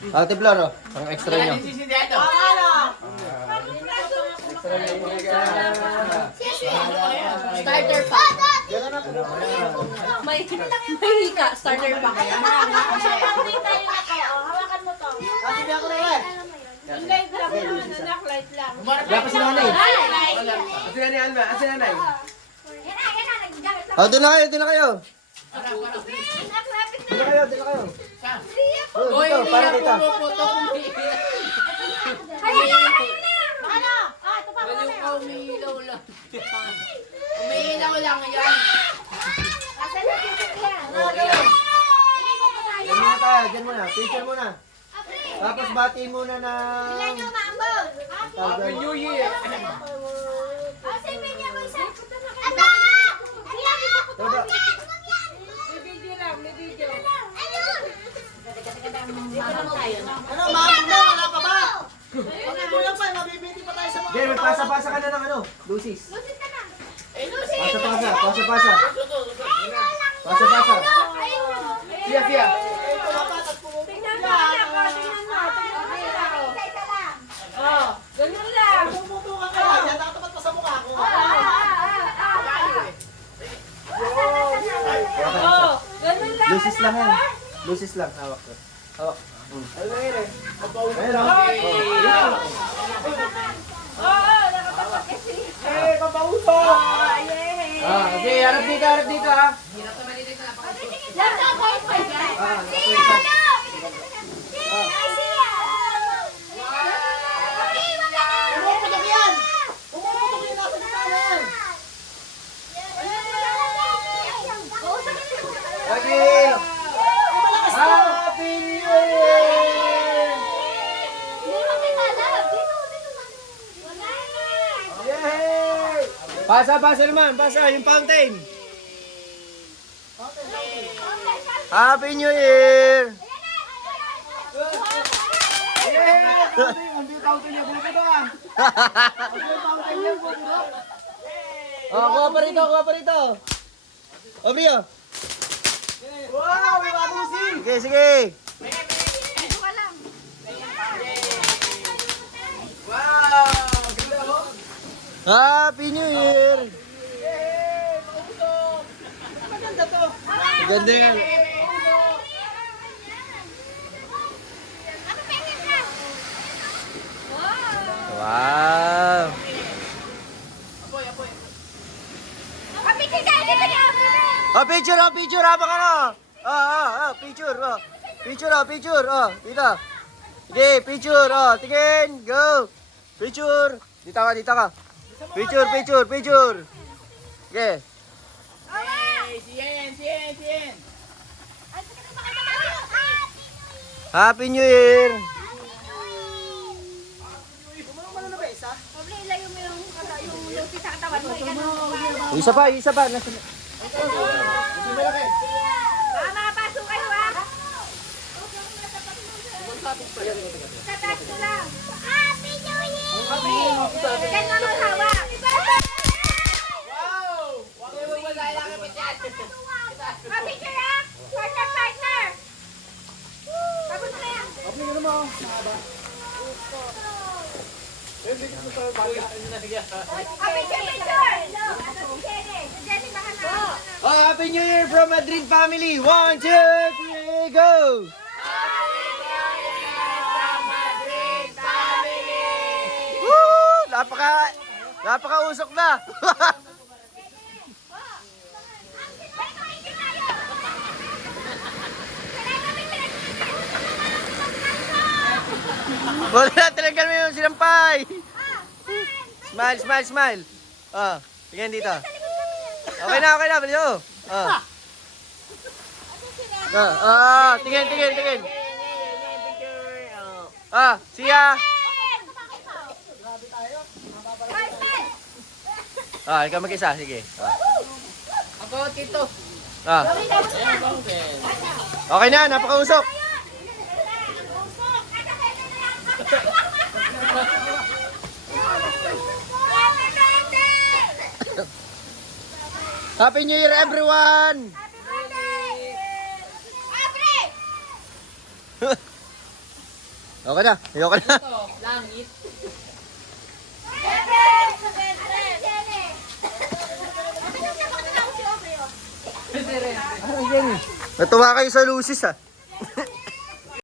Tiplor, oh. Ang extra nyo. Starter pack. May hika. Starter pack. Hawakan mo to. Hindi ako na yan. Hindi, grabe naman anak, light lang. Wala pa si nanay. Ate nanay, Alma. Ate nanay. Doon na kayo, doon na kayo. Naklapit na. Doon na kayo, doon na kayo. Dito, para kita. Ano? Ito pa. Baliw ka, umiilaw lang. Umiilaw lang yan. Asan na sisakyan? Diyan muna tayo, diyan muna. Picture muna. Tapos bati muna na... Ilan yung maambol? Happy New Year! Sipin niya mo isa. Aba! Baba. May video lang, may video. Ayun! Ano, ma'am? Wala pa ba? Kulang pa, mabibiti pa tayo sa mga... Game, pasa-pasa ka na ng ano? Lucis. Lusit ka na. Pasa-pasa, pasa-pasa. Pasa-pasa. Siya, siya. Tingnan mo, anak ko. Tingnan mo. Isa lang. Oh, ganun lang. Pumuto ka ka lang. Yan, nakatapat pa sa mukha ko. Oh, ganun lang. Lucis lang yan. Lucis lang, hawak ko. Hawak. Ano na yun eh? Ayun, oh. Oo, nakatapat kasi. Eh, papauso! Okay, harap dito, harap dito, ha. Laptop, wifi. Si ano? Ay, siya. Pumuputok yan! Pumuputok yan, nasa gitna na yan! Okay. Happy New Year! Yay! Pasa, pasa naman, pasa, yung fountain. Happy New Year! Kuha pa rito, kuha pa rito. Obrio. Wow, may babusin! Sige, sige. Wow! Ganda mo! Happy New Year! Yay! Pausok! Maganda to! Ganda yan. Wow! Picture, picture, habang ano? Picture, Picture, picture, dito. Sige, picture, tingin, go. Picture. Dito ka, dito ka. Picture, picture, picture. Sige. Happy New Year! Isa pa, isa pa. Nasa... Mamapasok kayo ha. Sa taas ko lang. Happy New Year! Diyan nga maghawak. Wow! Picture ha? Partner, partner. Tapos na yan. Picture, picture. Jenny, baka na. Happy New Year from Madrid family. 1, 2, 3, go! Woo! Napaka-usok na. Wala na talaga mo yung sinampay. Smile, smile, smile. Tingnan dito. Okay na, Bilyo. Tingin, tingin, tingin. Siya. Ikaw mag-isa, sige. Ako, Tito. Okay na, napakausok. Happy New Year, everyone! Okay na. Ikaw ka na. Ito, langit. Natuwa kayo sa lusis, ha?